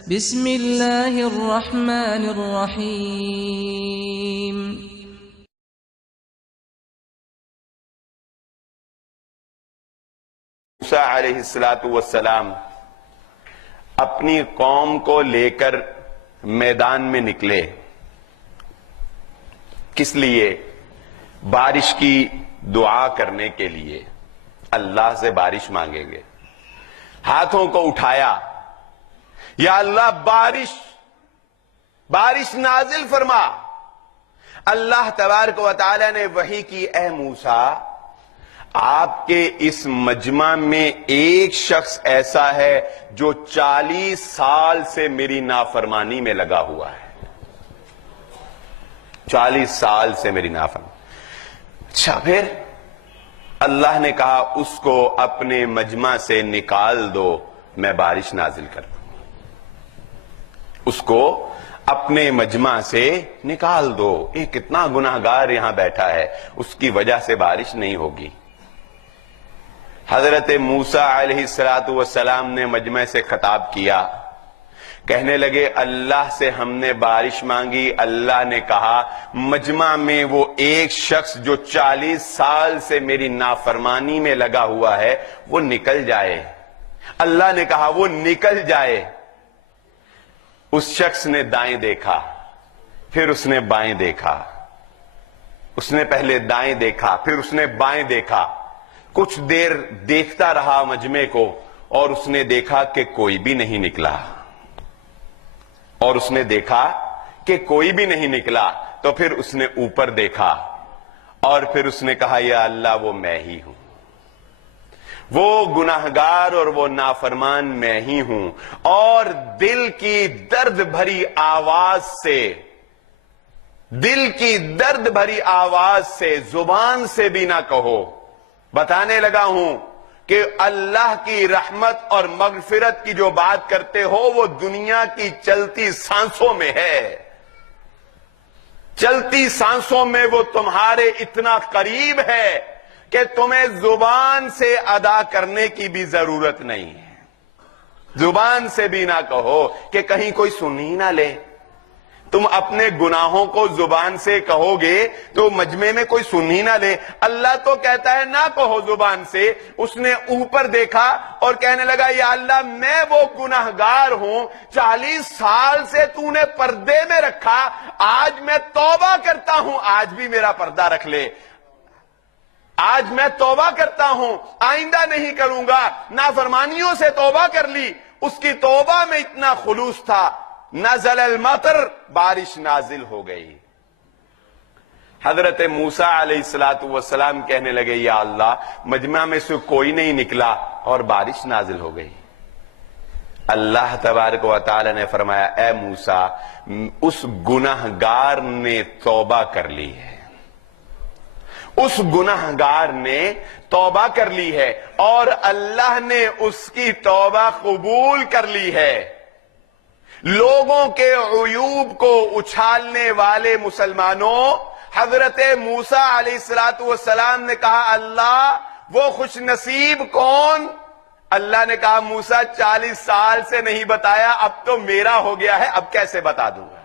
بسم اللہ الرحمن الرحیم۔ موسیٰ علیہ السلام اپنی قوم کو لے کر میدان میں نکلے، کس لیے؟ بارش کی دعا کرنے کے لیے، اللہ سے بارش مانگیں گے۔ ہاتھوں کو اٹھایا، یا اللہ بارش نازل فرما۔ اللہ تبارک و تعالی نے وحی کی، اے موسیٰ آپ کے اس مجمع میں ایک شخص ایسا ہے جو 40 سال سے میری نافرمانی میں لگا ہوا ہے، 40 سال سے میری نافرمانی۔ اچھا، پھر اللہ نے کہا اس کو اپنے مجمع سے نکال دو، میں بارش نازل کر دوں۔ اس کو اپنے مجمع سے نکال دو، ایک کتنا گناہگار یہاں بیٹھا ہے، اس کی وجہ سے بارش نہیں ہوگی۔ حضرت موسیٰ علیہ السلام نے مجمع سے خطاب کیا، کہنے لگے اللہ سے ہم نے بارش مانگی، اللہ نے کہا مجمع میں وہ ایک شخص جو 40 سال سے میری نافرمانی میں لگا ہوا ہے وہ نکل جائے۔ اللہ نے کہا وہ نکل جائے۔ اس شخص نے دائیں دیکھا، پھر اس نے بائیں دیکھا، اس نے پہلے دائیں دیکھا پھر اس نے بائیں دیکھا، کچھ دیر دیکھتا رہا مجمع کو، اور اس نے دیکھا کہ کوئی بھی نہیں نکلا، اور اس نے دیکھا کہ کوئی بھی نہیں نکلا، تو پھر اس نے اوپر دیکھا، اور پھر اس نے کہا یا اللہ وہ میں ہی ہوں، وہ گناہگار اور وہ نافرمان میں ہی ہوں۔ اور دل کی درد بھری آواز سے زبان سے بھی نہ کہو، بتانے لگا ہوں کہ اللہ کی رحمت اور مغفرت کی جو بات کرتے ہو وہ دنیا کی چلتی سانسوں میں ہے، چلتی سانسوں میں وہ تمہارے اتنا قریب ہے کہ تمہیں زبان سے ادا کرنے کی بھی ضرورت نہیں ہے۔ زبان سے بھی نہ کہو کہ کہیں کوئی سن ہی نہ لے۔ تم اپنے گناہوں کو زبان سے کہو گے تو مجمع میں کوئی سن ہی نہ لے۔ اللہ تو کہتا ہے نہ کہو زبان سے۔ اس نے اوپر دیکھا اور کہنے لگا یا اللہ میں وہ گناہگار ہوں، 40 سال سے تو نے پردے میں رکھا، آج میں توبہ کرتا ہوں، آج بھی میرا پردہ رکھ لے۔ آج میں توبہ کرتا ہوں، آئندہ نہیں کروں گا۔ نافرمانیوں سے توبہ کر لی، اس کی توبہ میں اتنا خلوص تھا، نزل المطر، بارش نازل ہو گئی۔ حضرت موسیٰ علیہ السلام کہنے لگے یا اللہ مجمع میں سے کوئی نہیں نکلا اور بارش نازل ہو گئی۔ اللہ تبارک و تعالی نے فرمایا اے موسیٰ اس گناہگار نے توبہ کر لی ہے، اس گناہگار نے توبہ کر لی ہے، اور اللہ نے اس کی توبہ قبول کر لی ہے۔ لوگوں کے عیوب کو اچھالنے والے مسلمانوں، حضرت موسیٰ علیہ السلام نے کہا اللہ وہ خوش نصیب کون؟ اللہ نے کہا موسیٰ 40 سال سے نہیں بتایا، اب تو میرا ہو گیا ہے، اب کیسے بتا دوں گا؟